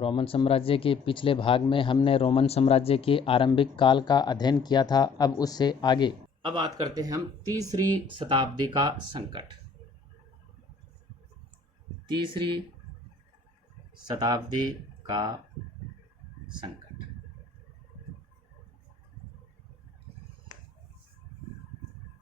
Roman साम्राज्य के पिछले भाग में हमने रोमन साम्राज्य के आरंभिक काल का अध्ययन किया था। अब उससे आगे अब बात करते हैं हम तीसरी शताब्दी का संकट। तीसरी शताब्दी का संकट।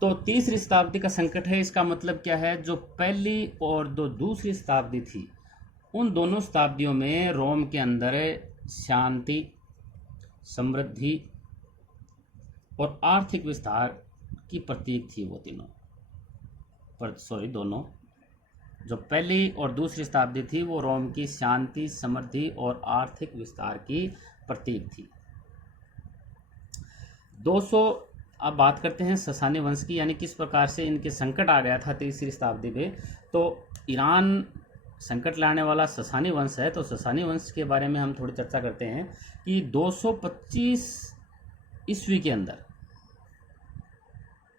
तो तीसरी शताब्दी का संकट है, इसका मतलब क्या है? जो पहली और जो दूसरी शताब्दी थी, उन दोनों शताब्दियों में रोम के अंदर शांति, समृद्धि और आर्थिक विस्तार की प्रतीक थी। वो दोनों जो पहली और दूसरी शताब्दी थी वो रोम की शांति, समृद्धि और आर्थिक विस्तार की प्रतीक थी। 200 अब बात करते हैं ससानी वंश की, यानी किस प्रकार से इनके संकट आ गया था तीसरी शताब्दी में। तो ईरान संकट लाने वाला ससानी वंश है। तो ससानी वंश के बारे में हम थोड़ी चर्चा करते हैं कि 225 ईस्वी के अंदर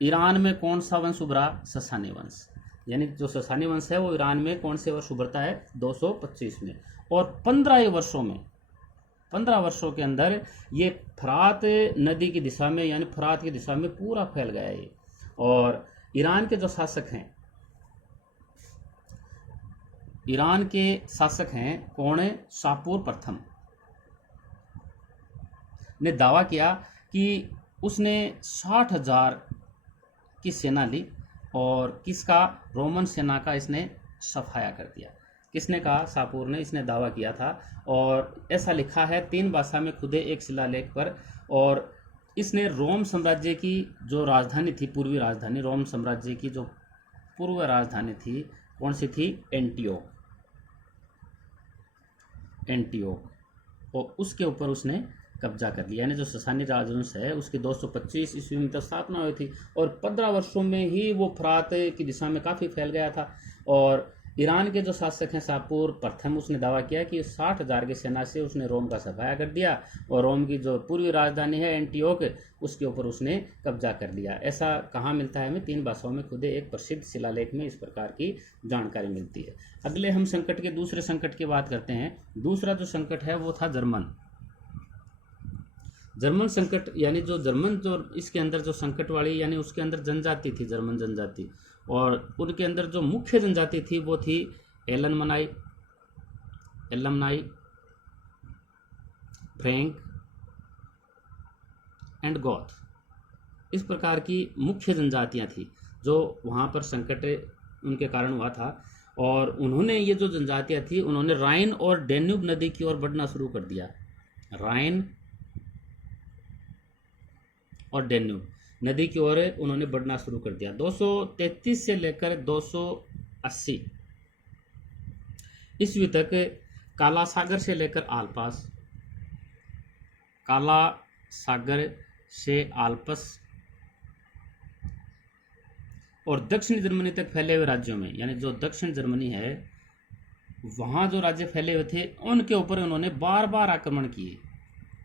ईरान में कौन सा वंश उभरा? ससानी वंश। यानी जो ससानी वंश है वो ईरान में कौन से वर्ष उभरता है? 225 में। और 15 वर्षों के अंदर ये फरात नदी की दिशा में, यानी फरात की दिशा में पूरा फैल गया ये। और ईरान के जो शासक हैं, ईरान के शासक हैं कौन है? शापूर प्रथम ने दावा किया कि उसने 60,000 की सेना ली और किसका? रोमन सेना का इसने सफाया कर दिया। किसने कहा? शापूर ने। इसने दावा किया था और ऐसा लिखा है 3 भाषा में खुदे एक शिलालेख पर। और इसने रोम साम्राज्य की जो राजधानी थी, पूर्वी राजधानी, रोम साम्राज्य की जो पूर्व राजधानी थी, कौन सी थी? एंटियोक। और उसके ऊपर उसने कब्जा कर लिया। यानी जो ससानी राजवंश है उसकी 225 ईस्वी में तो स्थापना हुई थी और 15 वर्षों में ही वो फरात की दिशा में काफ़ी फैल गया था। और ईरान के जो शासक हैं शापूर प्रथम, उसने दावा किया कि 60,000 की सेना से उसने रोम का सफाया कर दिया और रोम की जो पूर्वी राजधानी है एंटियोक, उसके ऊपर उसने कब्जा कर लिया। ऐसा कहाँ मिलता है हमें? 3 भाषाओं में खुदे एक प्रसिद्ध शिलालेख में इस प्रकार की जानकारी मिलती है। अगले हम संकट के दूसरे संकट की बात करते हैं। दूसरा जो संकट है वो था जर्मन संकट। यानी जो जर्मन जो इसके अंदर जो संकट वाली, यानी उसके अंदर जनजाति थी, जर्मन जनजाति। और उनके अंदर जो मुख्य जनजाति थी वो थी एलमनाई, फ्रैंक एंड गॉथ। इस प्रकार की मुख्य जनजातियां थी जो वहाँ पर संकट उनके कारण हुआ था। और उन्होंने ये जो जनजातियां थी, उन्होंने राइन और डेन्यूब नदी की ओर बढ़ना शुरू कर दिया। राइन और डेन्यूब नदी की ओर उन्होंने बढ़ना शुरू कर दिया। 233 से लेकर 280 ईस्वी तक काला सागर से लेकर आल्पास, काला सागर से आल्पस और दक्षिण जर्मनी तक फैले हुए राज्यों में, यानी जो दक्षिण जर्मनी है वहाँ जो राज्य फैले हुए थे उनके ऊपर उन्होंने बार बार आक्रमण किए।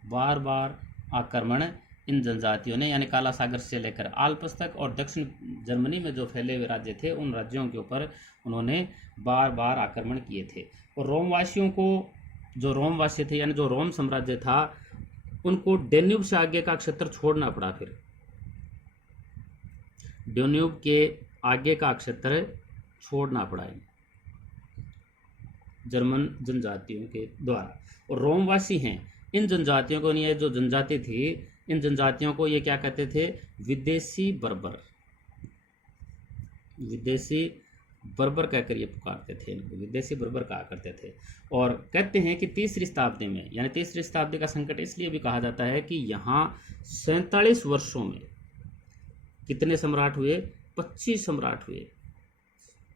बार बार आक्रमण इन जनजातियों ने, यानी काला सागर से लेकर आल्प्स तक और दक्षिण जर्मनी में जो फैले हुए राज्य थे उन राज्यों के ऊपर उन्होंने बार बार आक्रमण किए थे। और रोमवासियों को, जो रोमवासी थे यानी जो रोम साम्राज्य था, उनको डेन्यूब से आगे का क्षेत्र छोड़ना पड़ा। फिर डेन्यूब के आगे का क्षेत्र छोड़ना पड़ा जर्मन जनजातियों के द्वारा। और रोमवासी हैं, इन जनजातियों को, ये जो जनजाति थी, इन जनजातियों को ये क्या कहते थे? विदेशी बर्बर। विदेशी बर्बर कहकर ये पुकारते थे, इनको विदेशी बर्बर कहा करते थे। और कहते हैं कि तीसरी शताब्दी में, यानी तीसरी शताब्दी का संकट इसलिए भी कहा जाता है कि यहाँ 47 वर्षों में कितने सम्राट हुए? 25 सम्राट हुए।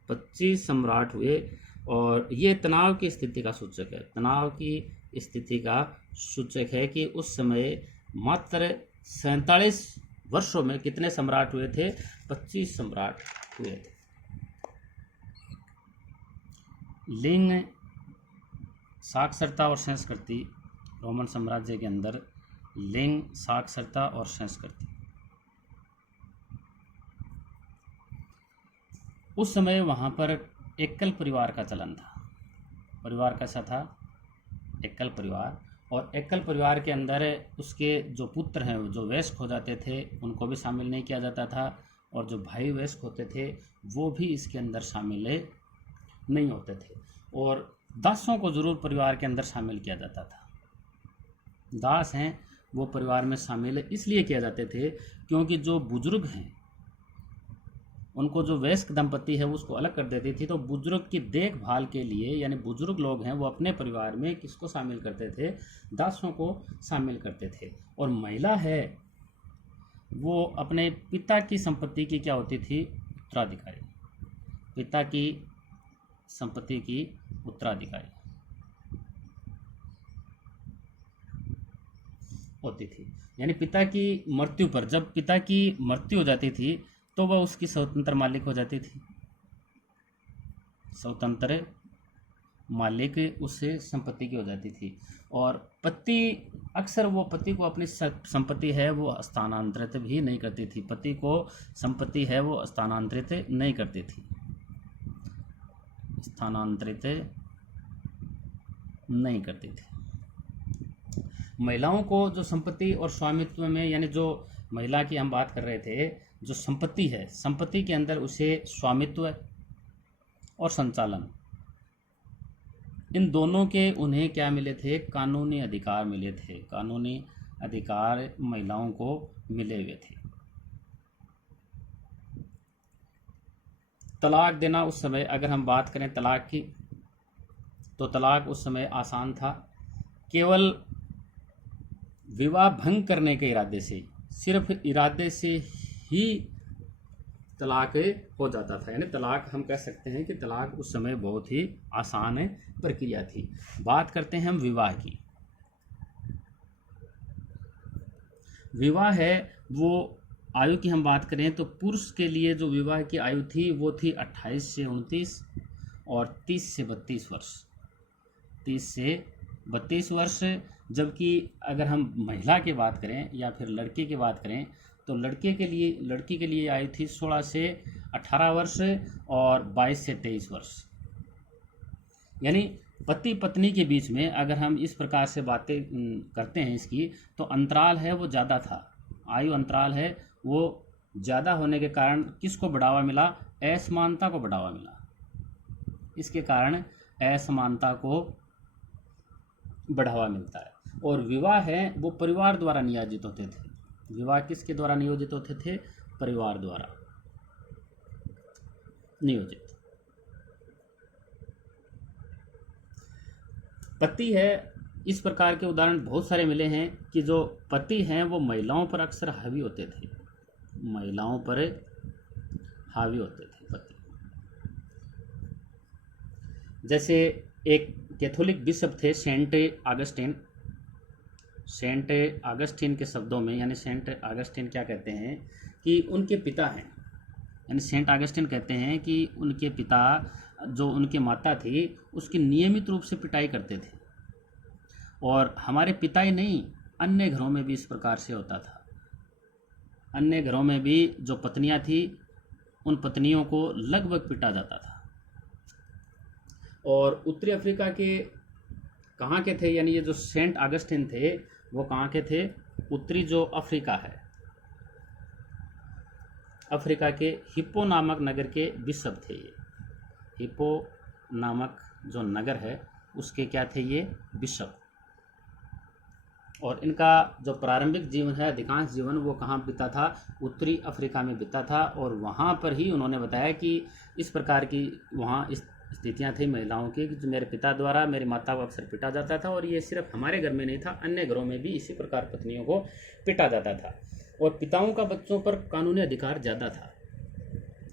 25 सम्राट हुए। और ये तनाव की स्थिति का सूचक है। तनाव की स्थिति का सूचक है कि उस समय मात्र 47 वर्षों में कितने सम्राट हुए थे? 25 सम्राट हुए थे। लिंग, साक्षरता और संस्कृति। रोमन साम्राज्य के अंदर लिंग, साक्षरता और संस्कृति। उस समय वहाँ पर एकल परिवार का चलन था। परिवार कैसा था? एकल परिवार, और एकल परिवार के अंदर उसके जो पुत्र हैं जो वयस्क हो जाते थे उनको भी शामिल नहीं किया जाता था, और जो भाई वयस्क होते थे वो भी इसके अंदर शामिल नहीं होते थे। और दासों को ज़रूर परिवार के अंदर शामिल किया जाता था। दास हैं वो परिवार में शामिल इसलिए किए जाते थे क्योंकि जो बुजुर्ग हैं उनको जो वयस्क दंपति है उसको अलग कर देती थी, तो बुजुर्ग की देखभाल के लिए यानी बुजुर्ग लोग हैं वो अपने परिवार में किसको शामिल करते थे, दासों को शामिल करते थे। और महिला है वो अपने पिता की संपत्ति की क्या होती थी, उत्तराधिकारी, पिता की संपत्ति की उत्तराधिकारी होती थी। यानी पिता की मृत्यु पर, जब पिता की मृत्यु हो जाती थी तो वह उसकी स्वतंत्र मालिक हो जाती थी, स्वतंत्र मालिक उससे संपत्ति की हो जाती थी। और पति अक्सर वो पति को अपनी संपत्ति है वो हस्तांतरित भी नहीं करती थी, पति को संपत्ति है वो हस्तांतरित नहीं करती थी, स्थानांतरित नहीं करती थी। महिलाओं को जो संपत्ति और स्वामित्व में, यानी जो महिला की हम बात कर रहे थे, जो संपत्ति है, संपत्ति के अंदर उसे स्वामित्व और संचालन, इन दोनों के उन्हें क्या मिले थे, कानूनी अधिकार मिले थे, कानूनी अधिकार महिलाओं को मिले हुए थे। तलाक देना उस समय, अगर हम बात करें तलाक की, तो तलाक उस समय आसान था। केवल विवाह भंग करने के इरादे से, सिर्फ इरादे से ही तलाक हो जाता था। यानी तलाक हम कह सकते हैं कि तलाक उस समय बहुत ही आसान प्रक्रिया थी। बात करते हैं हम विवाह की। विवाह है वो आयु की हम बात करें तो पुरुष के लिए जो विवाह की आयु थी वो थी 28 से 29 और 30 से 32 वर्ष, 30 से 32 वर्ष। जबकि अगर हम महिला की बात करें या फिर लड़के की बात करें तो लड़की के लिए आयु थी 16 से 18 वर्ष और 22 से 23 वर्ष। यानी पति पत्नी के बीच में अगर हम इस प्रकार से बातें करते हैं इसकी, तो अंतराल है वो ज़्यादा था, आयु अंतराल है वो ज़्यादा होने के कारण किसको बढ़ावा मिला, असमानता को बढ़ावा मिला। इसके कारण असमानता को बढ़ावा मिलता है। और विवाह है वो परिवार द्वारा नियोजित होते थे। विवाह किसके द्वारा नियोजित होते थे, परिवार द्वारा नियोजित। पति है, इस प्रकार के उदाहरण बहुत सारे मिले हैं कि जो पति हैं वो महिलाओं पर अक्सर हावी होते थे, महिलाओं पर हावी होते थे पति। जैसे एक कैथोलिक बिशप थे सेंट ऑगस्टीन। सेंट ऑगस्टीन के शब्दों में, यानी सेंट ऑगस्टीन क्या कहते हैं कि उनके पिता हैं, यानी सेंट ऑगस्टीन कहते हैं कि उनके पिता, जो उनके माता थी, उसकी नियमित रूप से पिटाई करते थे। और हमारे पिता ही नहीं, अन्य घरों में भी इस प्रकार से होता था। अन्य घरों में भी जो पत्नियां थी उन पत्नियों को लगभग पिटा जाता था। और उत्तरी अफ्रीका के कहाँ के थे, यानी ये जो सेंट ऑगस्टीन थे वो कहाँ के थे, उत्तरी जो अफ्रीका है, अफ्रीका के हिप्पो नामक नगर के बिशप थे ये। हिप्पो नामक जो नगर है उसके क्या थे ये, बिशप। और इनका जो प्रारंभिक जीवन है, अधिकांश जीवन वो कहाँ बीता था, उत्तरी अफ्रीका में बीता था। और वहाँ पर ही उन्होंने बताया कि इस प्रकार की वहाँ स्थितियाँ थी महिलाओं की कि मेरे पिता द्वारा मेरी माता को अक्सर पिटा जाता था। और ये सिर्फ हमारे घर में नहीं था, अन्य घरों में भी इसी प्रकार पत्नियों को पिटा जाता था। और पिताओं का बच्चों पर कानूनी अधिकार ज़्यादा था।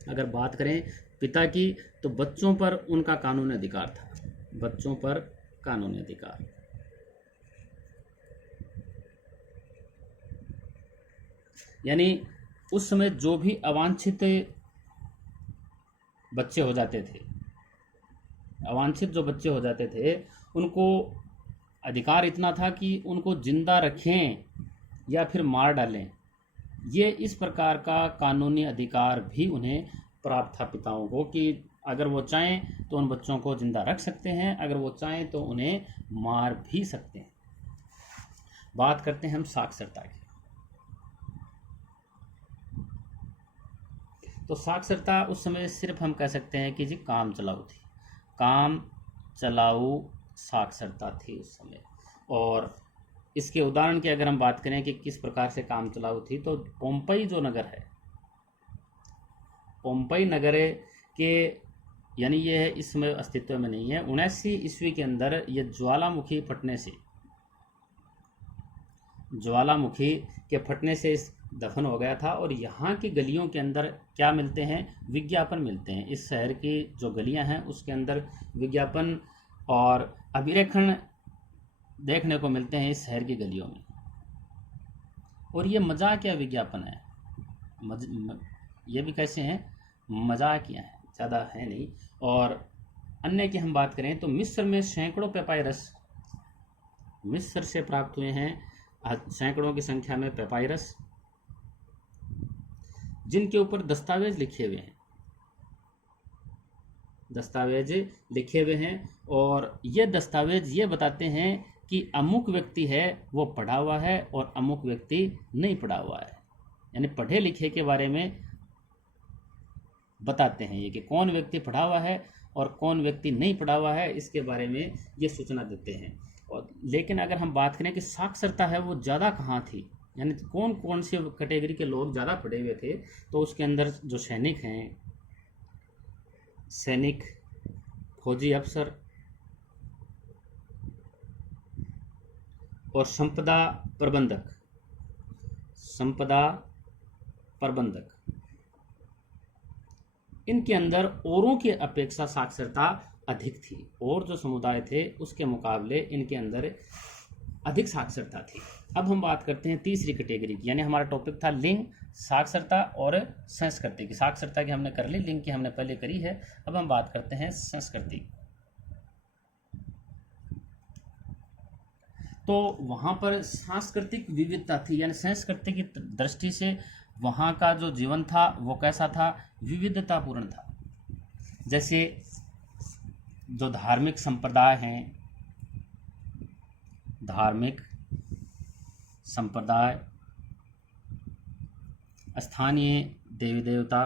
अगर बात करें पिता की तो बच्चों पर उनका कानूनी अधिकार था, बच्चों पर कानूनी अधिकार। यानी उस समय जो भी अवांछित बच्चे हो जाते थे, अवांछित जो बच्चे हो जाते थे, उनको अधिकार इतना था कि उनको जिंदा रखें या फिर मार डालें। ये इस प्रकार का कानूनी अधिकार भी उन्हें प्राप्त था पिताओं को कि अगर वो चाहें तो उन बच्चों को जिंदा रख सकते हैं, अगर वो चाहें तो उन्हें मार भी सकते हैं। बात करते हैं हम साक्षरता की। तो साक्षरता उस समय सिर्फ हम कह सकते हैं कि जी काम चलाऊ थी, काम चलाऊ साक्षरता थी उस समय। और इसके उदाहरण की अगर हम बात करें कि किस प्रकार से काम चलाऊ थी, तो पोम्पई जो नगर है, पोम्पई नगर के, यानी ये इस समय अस्तित्व में नहीं है, 79वीं ईस्वी के अंदर ये ज्वालामुखी फटने से, ज्वालामुखी के फटने से इस दफन हो गया था। और यहाँ की गलियों के अंदर क्या मिलते हैं, विज्ञापन मिलते हैं। इस शहर की जो गलियाँ हैं उसके अंदर विज्ञापन और अभिलेखन देखने को मिलते हैं इस शहर की गलियों में। और ये मजाकिया विज्ञापन है, ये भी कैसे हैं, मजाकिया हैं, ज़्यादा है नहीं। और अन्य की हम बात करें तो मिस्र में सैकड़ों पेपायरस मिस्र से प्राप्त हुए हैं, सैकड़ों की संख्या में पेपायरस, जिनके ऊपर दस्तावेज लिखे हुए हैं, दस्तावेज लिखे हुए हैं। और ये दस्तावेज ये बताते हैं कि अमुक व्यक्ति है वो पढ़ा हुआ है और अमुक व्यक्ति नहीं पढ़ा हुआ है, यानी पढ़े लिखे के बारे में बताते हैं ये कि कौन व्यक्ति पढ़ा हुआ है और कौन व्यक्ति नहीं पढ़ा हुआ है, इसके बारे में ये सूचना देते हैं। और लेकिन अगर हम बात करें कि साक्षरता है वो ज़्यादा कहाँ थी, यानी कौन कौन से कैटेगरी के लोग ज़्यादा पढ़े हुए थे, तो उसके अंदर जो सैनिक हैं, सैनिक, फौजी अफसर और संपदा प्रबंधक, संपदा प्रबंधक, इनके अंदर औरों की अपेक्षा साक्षरता अधिक थी। और जो समुदाय थे उसके मुकाबले इनके अंदर अधिक साक्षरता थी। अब हम बात करते हैं तीसरी कैटेगरी की, यानी हमारा टॉपिक था लिंग, साक्षरता और संस्कृति की। साक्षरता की हमने कर ली, लिंग की हमने पहले करी है। अब हम बात करते हैं संस्कृति। तो वहाँ पर सांस्कृतिक विविधता थी, यानी संस्कृति की दृष्टि से वहाँ का जो जीवन था वो कैसा था, विविधतापूर्ण था। जैसे जो धार्मिक संप्रदाय हैं, धार्मिक संप्रदाय, स्थानीय देवी देवता,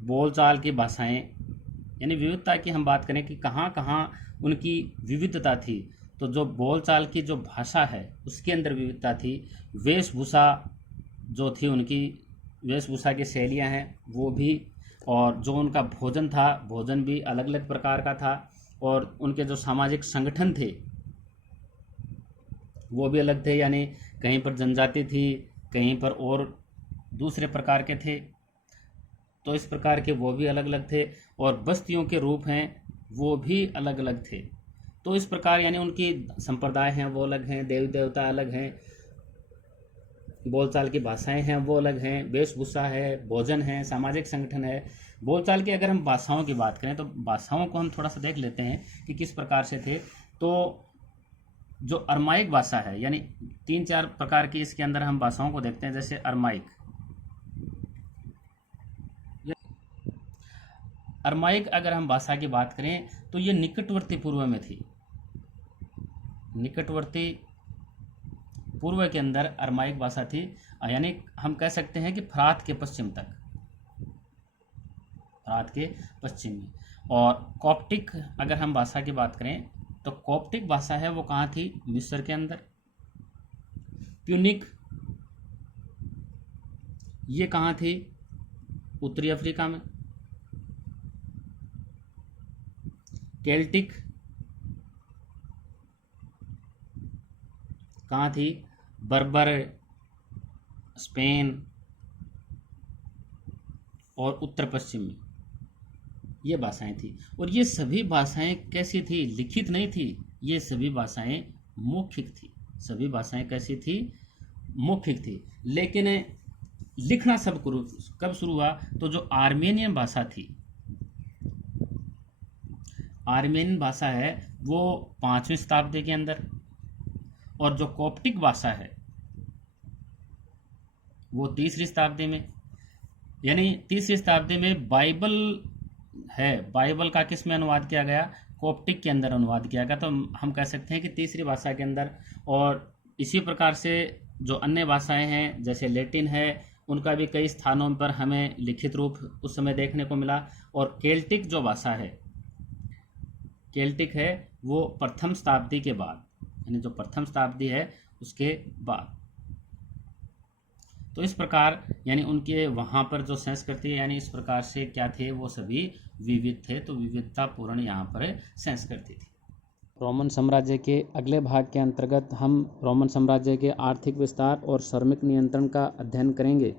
बोलचाल की भाषाएं, यानी विविधता की हम बात करें कि कहाँ कहाँ उनकी विविधता थी, तो जो बोलचाल की जो भाषा है उसके अंदर विविधता थी। वेशभूषा जो थी, उनकी वेशभूषा की शैलियाँ हैं वो भी, और जो उनका भोजन था, भोजन भी अलग अलग प्रकार का था। और उनके जो सामाजिक संगठन थे वो भी अलग थे, यानी कहीं पर जनजाति थी, कहीं पर और दूसरे प्रकार के थे, तो इस प्रकार के वो भी अलग अलग थे। और बस्तियों के रूप हैं वो भी अलग अलग थे। तो इस प्रकार यानी उनकी संप्रदाय हैं वो अलग हैं, देवी देवता अलग हैं, बोलचाल की भाषाएं हैं वो अलग हैं, वेशभूषा है, भोजन है, सामाजिक संगठन है। बोलचाल की अगर हम भाषाओं की बात करें तो भाषाओं को हम थोड़ा सा देख लेते हैं कि किस प्रकार से थे। तो जो अरमाइक भाषा है, यानी 3-4 प्रकार की इसके अंदर हम भाषाओं को देखते हैं। जैसे अरमाइक, अरमाइक अगर हम भाषा की बात करें तो ये निकटवर्ती पूर्व में थी, निकटवर्ती पूर्व के अंदर अरमाइक भाषा थी, यानी हम कह सकते हैं कि फरात के पश्चिम तक, फरात के पश्चिम में। और कॉप्टिक अगर हम भाषा की बात करें तो कॉप्टिक भाषा है वो कहाँ थी, मिस्र के अंदर। प्यूनिक ये कहाँ थी, उत्तरी अफ्रीका में। केल्टिक कहाँ थी, बर्बर, स्पेन और उत्तर पश्चिम में ये भाषाएं थी। और ये सभी भाषाएं कैसी थी, लिखित नहीं थी, ये सभी भाषाएं मौखिक थी। सभी भाषाएं कैसी थी, मौखिक थी। लेकिन लिखना सब कब शुरू हुआ, तो जो आर्मेनियन भाषा थी, आर्मेनियन भाषा है वो 5वीं शताब्दी के अंदर, और जो कॉप्टिक भाषा है वो तीसरी शताब्दी में, यानी तीसरी शताब्दी में बाइबल है, बाइबल का किस में अनुवाद किया गया, कोप्टिक के अंदर अनुवाद किया गया। तो हम कह सकते हैं कि तीसरी भाषा के अंदर। और इसी प्रकार से जो अन्य भाषाएं हैं जैसे लैटिन है, उनका भी कई स्थानों पर हमें लिखित रूप उस समय देखने को मिला। और केल्टिक जो भाषा है, केल्टिक है, वो प्रथम शताब्दी के बाद, यानी जो प्रथम शताब्दी है उसके बाद। तो इस प्रकार यानी उनके वहाँ पर जो संस्कृति यानी इस प्रकार से क्या थे, वो सभी विविध थे। तो विविधतापूर्ण यहाँ पर संस्कृति थी। रोमन साम्राज्य के अगले भाग के अंतर्गत हम रोमन साम्राज्य के आर्थिक विस्तार और श्रमिक नियंत्रण का अध्ययन करेंगे।